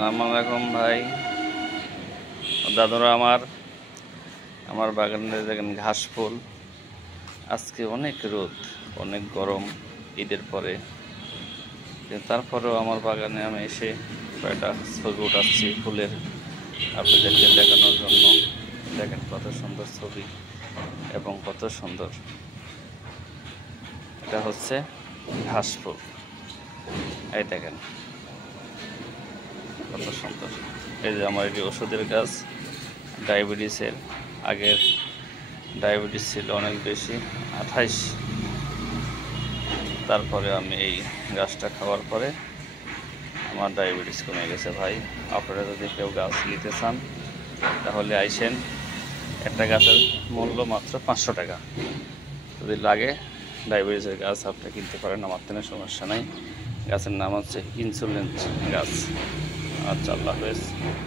আসসালামু আলাইকুম ভাই দাদুরা। আমার বাগানে দেখেন ঘাস ফুল। আজকে অনেক রোদ, অনেক গরম ঈদের পরে, কিন্তু তারপরেও আমার বাগানে আমি এসে কয়েকটা ছবি উঠাচ্ছি ফুলের, আপনাদেরকে দেখানোর জন্য। দেখেন কত সুন্দর ছবি এবং কত সুন্দর। এটা হচ্ছে ঘাস ফুল, এই দেখেন কত সুন্দর। এই যে আমার এটি ওষুধের গাছ, ডায়াবেটিসের। আগের ডায়াবেটিস ছিল অনেক বেশি, 28। তারপরে আমি এই গাছটা খাওয়ার পরে আমার ডায়াবেটিস কমে গেছে। ভাই, আপনারা যদি কেউ গাছ নিতে চান তাহলে আইসেন। একটা গাছের মূল্য মাত্র 500 টাকা। যদি লাগে ডায়াবেটিসের গাছ আপনি কিনতে পারেন, আমার তেমন সমস্যা নাই। গাছের নাম হচ্ছে ইনসুলিন গাছ। আচ্ছা, আল্লাহ হাফেজ।